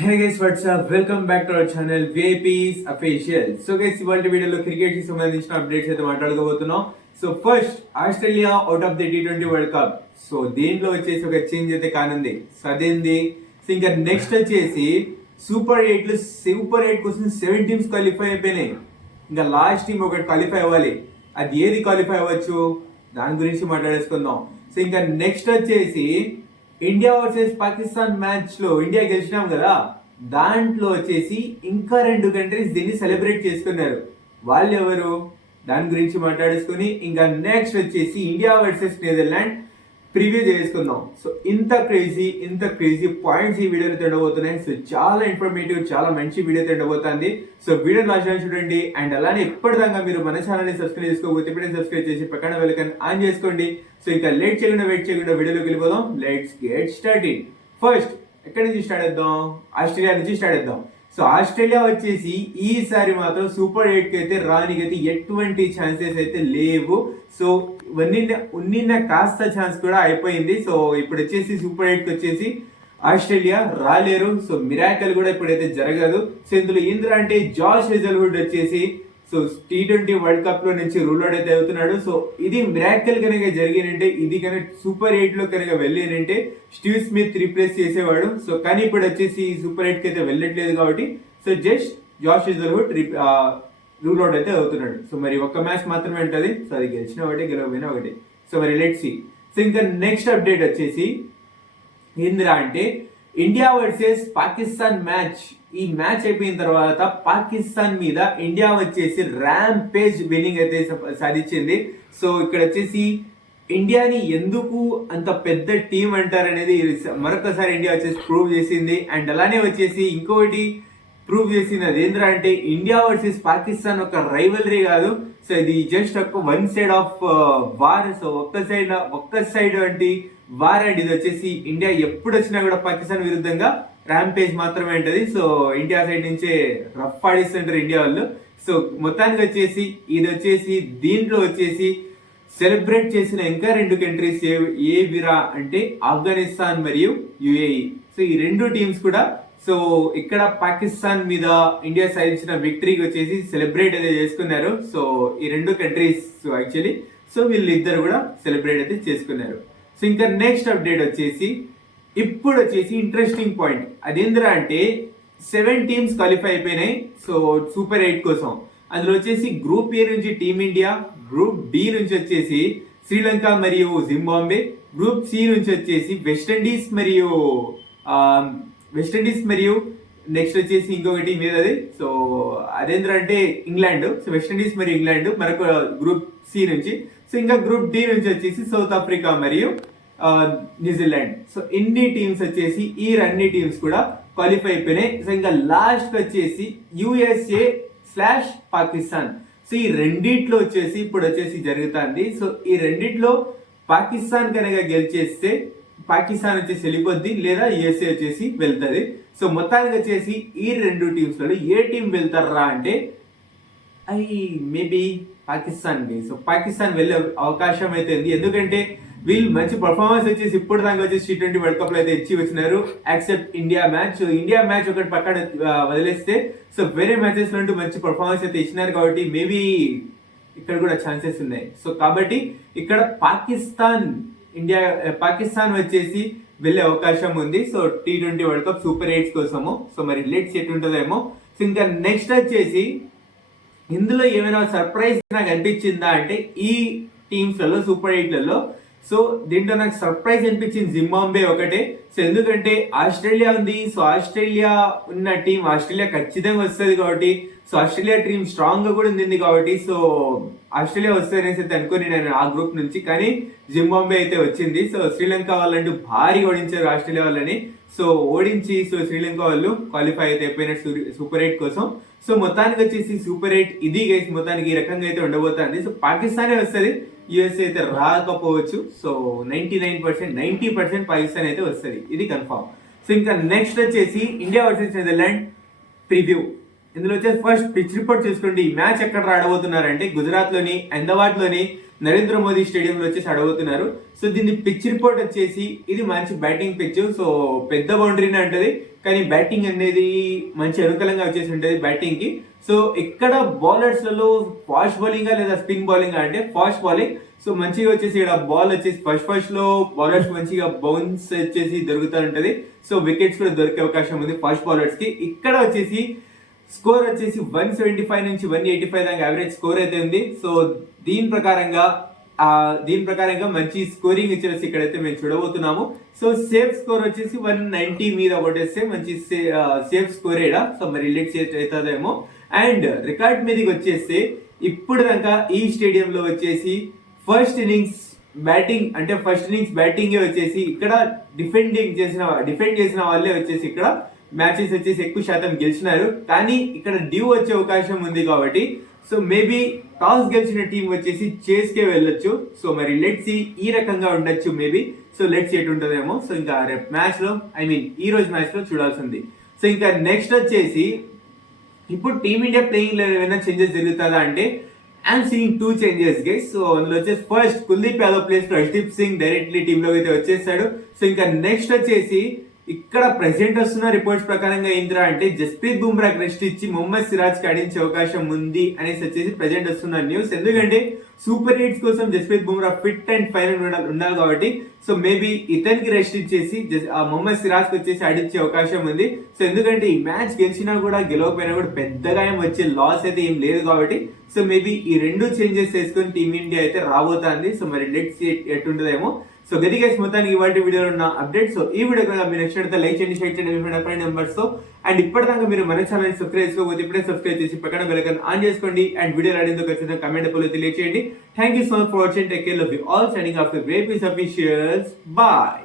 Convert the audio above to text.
Hey guys, what's up? Welcome back to our channel VIP's Official. So guys, ఇవాళ వీడియోలో cricket కి సంబంధించిన updates అయితే మాట్లాడుకోబోతున్నాం. So first Australia out of the T20 world cup. So దీంట్లో వచ్చేసి ఒక చేంజ్ అయితే కానుంది. సదేంది. సో ఇంకా నెక్స్ట్ వచ్చేసి సూపర్ 8 కోసం 7 టీమ్స్ క్వాలిఫై అయిపోయినాయి. ఇంకా లాస్ట్ టీం ఒకటి క్వాలిఫై అవ్వాలి. అది ఏది క్వాలిఫై అవ్వచ్చు దాని గురించి మాట్లాడేసుకుందాం. సో ఇంకా నెక్స్ట్ వచ్చేసి ఇండియా వర్సెస్ పాకిస్తాన్ మ్యాచ్ లో ఇండియా గెలిచినాం కదా, దాంట్లో వచ్చేసి ఇంకా 2 కంట్రీస్ దీన్ని సెలబ్రేట్ చేసుకున్నారు. వాళ్ళు ఎవరు దాని గురించి మాట్లాడేసుకుని ఇంకా నెక్స్ట్ వచ్చేసి ఇండియా వర్సెస్ నెదర్లాండ్ ప్రివ్యూ చేసుకుందాం. సో ఇంత క్రేజీ పాయింట్స్ ఈ వీడియోలో తిండబోతున్నాయి. సో చాలా ఇన్ఫర్మేటివ్, చాలా మంచి వీడియో తిండబోతుంది. సో వీడియో లాస్ట్ చూడండి. అండ్ అలానే ఎప్పటిదాకా మీరు మన ఛానల్ ని సబ్స్క్రైబ్ చేసుకోకపోతే ఇప్పుడే సబ్స్క్రైబ్ చేసి పక్కన బెల్ ఐకాన్ ఆన్ చేసుకోండి. సో ఇంకా వెయిట్ చేయకుండా వీడియోలోకి వెళ్ళిపోదాం. Let's get started. ఫస్ట్ ఎక్కడి నుంచి స్టార్ట్ చేద్దాం? ఆస్ట్రేలియా నుంచి స్టార్ట్ చేద్దాం. సో ఆస్ట్రేలియా వచ్చేసి ఈసారి మాత్రం సూపర్ 8 కి అయితే రానికైతే ఎటువంటి ఛాన్సెస్ అయితే లేవు. సో ఉన్నిన్న కాస్త ఛాన్స్ కూడా అయిపోయింది. సో ఇప్పుడు వచ్చేసి సూపర్ 8 కి వచ్చేసి ఆస్ట్రేలియా రాలేరు. సో మిరాకల్ కూడా ఇప్పుడైతే జరగదు. సో ఇందులో ఏంద్ర అంటే జాష్ హెజల్వుడ్ వచ్చేసి సో T20 వరల్డ్ కప్ లో నుంచి రూల్ అవుట్ అయితే అవుతున్నాడు. సో ఇది మిరాకల్ కనుక జరిగినంటే, ఇది కనుక సూపర్ 8 లో కనుక వెళ్ళినంటే స్టీవ్ స్మిత్ రీప్లేస్ చేసేవాడు. సో కానీ ఇప్పుడు వచ్చేసి సూపర్ 8 కి అయితే వెళ్ళట్లేదు కాబట్టి so just Josh Hazlewood rule out అయితే అవుతున్నాడు. సో మరి ఒక్క మ్యాచ్ మాత్రమే ఉంటుంది. సో అది గెలిచిన ఒకటి, గెలవపోయినా ఒకటి. సో మరి లెట్స్ సీ. సో ఇంకా నెక్స్ట్ అప్డేట్ వచ్చేసి ఏందిరా అంటే ఇండియా వర్సెస్ పాకిస్తాన్ మ్యాచ్. ఈ మ్యాచ్ అయిపోయిన తర్వాత పాకిస్తాన్ మీద ఇండియా వచ్చేసి ర్యాంపేజ్ విన్నింగ్ అయితే సాధించింది. సో ఇక్కడ వచ్చేసి ఇండియాని ఎందుకు అంత పెద్ద టీం అంటారనేది మరొకసారి ఇండియా వచ్చేసి ప్రూవ్ చేసింది. అండ్ అలానే వచ్చేసి ఇంకొకటి ప్రూవ్ చేసింది అది ఏంద్రా అంటే ఇండియా వర్సెస్ పాకిస్తాన్ ఒక రైవలరీ కాదు. సో ఇది జస్ట్ ఒక one side of war. So ఒక్క సైడ్ వంటి వార్. అండ్ ఇది వచ్చేసి ఇండియా ఎప్పుడు వచ్చినా కూడా పాకిస్తాన్ విరుద్ధంగా ర్యాంపేజ్ మాత్రమే ఉంటది. సో ఇండియా సైడ్ నుంచే రఫ్ ఆడిస్తుంటారు ఇండియా వాళ్ళు. సో మొత్తానికి వచ్చేసి ఇది వచ్చేసి దీంట్లో వచ్చేసి సెలబ్రేట్ చేసిన ఇంకా 2 కంట్రీస్ ఏవిరా అంటే ఆఫ్ఘనిస్తాన్ మరియు యుఏఈ. సో ఈ 2 టీమ్స్ కూడా సో ఇక్కడ పాకిస్తాన్ మీద ఇండియా సాధించిన విక్టరీకి వచ్చేసి సెలబ్రేట్ అయితే చేసుకున్నారు. సో ఈ 2 కంట్రీస్ సో యాక్చువల్లీ సో వీళ్ళిద్దరు కూడా సెలబ్రేట్ అయితే చేసుకున్నారు. సో ఇంకా నెక్స్ట్ అప్డేట్ వచ్చేసి ఇప్పుడు వచ్చేసి ఇంట్రెస్టింగ్ పాయింట్ అదేంద్రా అంటే 7 టీమ్స్ క్వాలిఫై అయిపోయినాయి. సో సూపర్ 8 కోసం. అందులో వచ్చేసి గ్రూప్ ఏ నుంచి టీమిండియా, గ్రూప్ డి నుంచి వచ్చేసి శ్రీలంక మరియు జింబాబ్వే, గ్రూప్ సి నుంచి వచ్చేసి వెస్టిండీస్ మరియు నెక్స్ట్ వచ్చేసి ఇంకొకటి మీద అది. సో అదేంద్ర అంటే ఇంగ్లాండ్. సో వెస్టిండీస్ మరియు ఇంగ్లాండ్ మరొక గ్రూప్ సి నుంచి. సో ఇంకా గ్రూప్ డి నుంచి వచ్చేసి సౌత్ ఆఫ్రికా మరియు న్యూజిలాండ్. సో ఇన్ని టీమ్స్ వచ్చేసి ఈ 2 టీమ్స్ కూడా క్వాలిఫై అయిపోయినాయి. సో ఇంకా లాస్ట్ వచ్చేసి USA/పాకిస్తాన్. సో ఈ రెండిట్లో వచ్చేసి ఇప్పుడు వచ్చేసి జరుగుతుంది. సో ఈ రెండిట్లో పాకిస్తాన్ కనుక గెలిచేస్తే పాకిస్తాన్ వచ్చేసి వెళ్ళిపోద్ది, లేదా USA వచ్చేసి వెళ్తుంది. సో మొత్తానికి వచ్చేసి ఈ 2 టీమ్స్ లో ఏ టీం వెళ్తారా అంటే మేబీ పాకిస్తాన్. సో పాకిస్తాన్ వెళ్ళే అవకాశం అయితే ఉంది. ఎందుకంటే వీళ్ళు మంచి పర్ఫార్మెన్స్ వచ్చేసి ఇప్పుడు దాకా వచ్చేసి T20 వరల్డ్ కప్ లో అయితే ఇచ్చి వచ్చినారు. Accept India match. India match ఒకటి పక్కన వదిలేస్తే సో వేరే మ్యాచెస్ లో మంచి పర్ఫార్మెన్స్ అయితే ఇచ్చినారు కాబట్టి మేబీ ఇక్కడ కూడా ఛాన్సెస్ ఉన్నాయి. సో కాబట్టి ఇక్కడ పాకిస్తాన్ వచ్చేసి వెళ్ళే అవకాశం ఉంది. So T20 world cup super 8 కోసము. సో మరి లెట్స్ ఎట్ ఉంటుందేమో. సో ఇంకా నెక్స్ట్ వచ్చేసి ఇందులో ఏమైనా సర్ప్రైజ్ నాకు అనిపించిందా అంటే ఈ టీమ్స్ లలో సూపర్ 8 లలో సో దీంట్లో నాకు సర్ప్రైజ్ అనిపించింది జింబాబ్వే ఒకటే. సో ఎందుకంటే ఆస్ట్రేలియా ఉంది. సో ఆస్ట్రేలియా ఉన్న టీం ఆస్ట్రేలియా ఖచ్చితంగా వస్తుంది కాబట్టి సో ఆస్ట్రేలియా టీం స్ట్రాంగ్ గా కూడా ఉంది కాబట్టి సో ఆస్ట్రేలియా వస్తారనేసి అయితే అనుకోని నేను ఆ గ్రూప్ నుంచి. కానీ జింబాబ్వే అయితే వచ్చింది. సో శ్రీలంక వాళ్ళంటూ భారీగా ఓడించారు ఆస్ట్రేలియా వాళ్ళని. సో ఓడించి సో శ్రీలంక వాళ్ళు క్వాలిఫై అయితే అయిపోయినట్టు సూపర్ 8 కోసం. సో మొత్తానికి వచ్చేసి సూపర్ 8 ఇది గైస్ మొత్తానికి ఈ రకంగా అయితే ఉండబోతుంది. సో పాకిస్తానే వస్తుంది, USA అయితే రాకపోవచ్చు. సో 90% పాకిస్తాన్ అయితే వస్తుంది, ఇది కన్ఫర్మ్. సో ఇంకా నెక్స్ట్ వచ్చేసి ఇండియా వర్సెస్ నెదర్లాండ్ ప్రివ్యూ. ఇందులో వచ్చేసి ఫస్ట్ పిచ్ రిపోర్ట్ చూసుకోండి. ఈ మ్యాచ్ ఎక్కడ ఆడబోతున్నారంటే గుజరాత్ లోని అహ్మదాబాద్ లోని నరేంద్ర మోదీ స్టేడియంలో వచ్చేసి ఆడబోతున్నారు. సో దీని పిచ్ రిపోర్ట్ వచ్చేసి ఇది మంచి బ్యాటింగ్ పిచ్. సో పెద్ద బౌండరీనే ఉంటది, కానీ బ్యాటింగ్ అనేది మంచి అనుకూలంగా వచ్చేసి ఉంటది బ్యాటింగ్ కి. సో ఇక్కడ బౌలర్స్ లలో ఫాస్ట్ బౌలింగ్ లేదా స్పిన్ బౌలింగ్ అంటే ఫాస్ట్ బౌలింగ్. సో మంచిగా వచ్చేసి ఇక్కడ బాల్ వచ్చేసి ఫస్ట్ లో బౌలర్స్ మంచిగా బౌన్స్ వచ్చేసి దొరుకుతూ ఉంటది. సో వికెట్స్ కూడా దొరికే అవకాశం ఉంది ఫాస్ట్ బౌలర్స్ కి. ఇక్కడ వచ్చేసి స్కోర్ వచ్చేసి 175 నుంచి 185 దాకా యావరేజ్ స్కోర్ అయితే ఉంది. సో దీని ప్రకారంగా మంచి స్కోరింగ్ వచ్చేసి ఇక్కడైతే మేము చూడబోతున్నాము. సో సేఫ్ స్కోర్ వచ్చేసి 190 మీద కొట్టేస్తే మంచి సేఫ్ స్కోర్ ఏడా. సో మరి లెట్స్ అవుతుందేమో. అండ్ రికార్డ్ మీదకి వచ్చేస్తే ఇప్పుడు దాకా ఈ స్టేడియంలో వచ్చేసి ఫస్ట్ ఇన్నింగ్స్ బ్యాటింగ్ వచ్చేసి ఇక్కడ డిఫెండ్ చేసిన వాళ్ళే వచ్చేసి ఇక్కడ మ్యాచెస్ వచ్చేసి ఎక్కువ శాతం గెలిచినారు. కానీ ఇక్కడ డ్యూ వచ్చే అవకాశం ఉంది కాబట్టి సో మేబీ టాస్ గెలిచిన టీం వచ్చేసి చేస్ కే వెళ్ళొచ్చు. సో మరి లెట్స్ ఈ రకంగా ఉండొచ్చు మేబీ. సో లెట్స్ ఎటు ఉంటుందేమో. సో ఇంకా రేపు మ్యాచ్ లో ఈ రోజు మ్యాచ్ లో చూడాల్సింది. సో ఇంకా నెక్స్ట్ వచ్చేసి ఇప్పుడు టీమిండియా ప్లేయింగ్ లో ఏమైనా చేంజెస్ జరుగుతుందా అంటే I'm seeing 2 changes guys. So అందులో వచ్చేసి ఫస్ట్ కుల్దీప్ యాదవ్ ప్లేస్ లో హర్షదీప్ సింగ్ డైరెక్ట్లీ టీమ్ లో అయితే వచ్చేసాడు. సో ఇంకా నెక్స్ట్ వచ్చేసి ఇక్కడ ప్రెసెంట్ వస్తున్న రిపోర్ట్స్ ప్రకారంగా ఏంద్రా అంటే జస్ప్రీత్ బుమ్రా రెస్ట్ ఇచ్చి మొహమ్మద్ సిరాజ్ కి ఆడించే అవకాశం ఉంది అనేసి వచ్చేసి ప్రెసెంట్ వస్తున్న న్యూస్. ఎందుకంటే సూపర్ హిట్స్ కోసం Jasprit Bumrah fit and fine ఉండాలి కాబట్టి సో మేబీ ఇతనికి రెస్ట్ ఇచ్చేసి మొహమ్మద్ సిరాజ్ కి వచ్చేసి ఆడించే అవకాశం ఉంది. సో ఎందుకంటే ఈ మ్యాచ్ గెలిచినా కూడా గెలవకపోయినా కూడా పెద్దగా ఏం వచ్చే లాస్ అయితే ఏం లేదు కాబట్టి సో మేబీ ఈ రెండు చేంజెస్ చేసుకుని టీమిండియా అయితే రాబోతుంది. సో మరి లెట్స్ ఎట్టుంటదేమో. సో గది గైస్ మొత్తానికి ఇవాళ వీడియోలో ఉన్న అప్డేట్. సో ఈ వీడియో కనుక మీరు నచ్చినట్లయితే లైక్ చేయండి, షేర్ చేయండి మీ ఫ్రెండ్ నెంబర్స్ తో. అండ్ ఇప్పటిదాకా మీరు మన ఛానల్ సబ్స్క్రైబ్ చేసుకోకపోతే ఇప్పుడే సబ్స్క్రైబ్ చేసి పక్కన బెల్ ఐకాన్ ఆన్ చేసుకోండి. అండ్ వీడియో రాయడంతో ఖచ్చితంగా కమెంట్ లో తెలియజేయండి. Thank you so much for watching. Take care, love you all. Signing off the VIPs officials. Bye.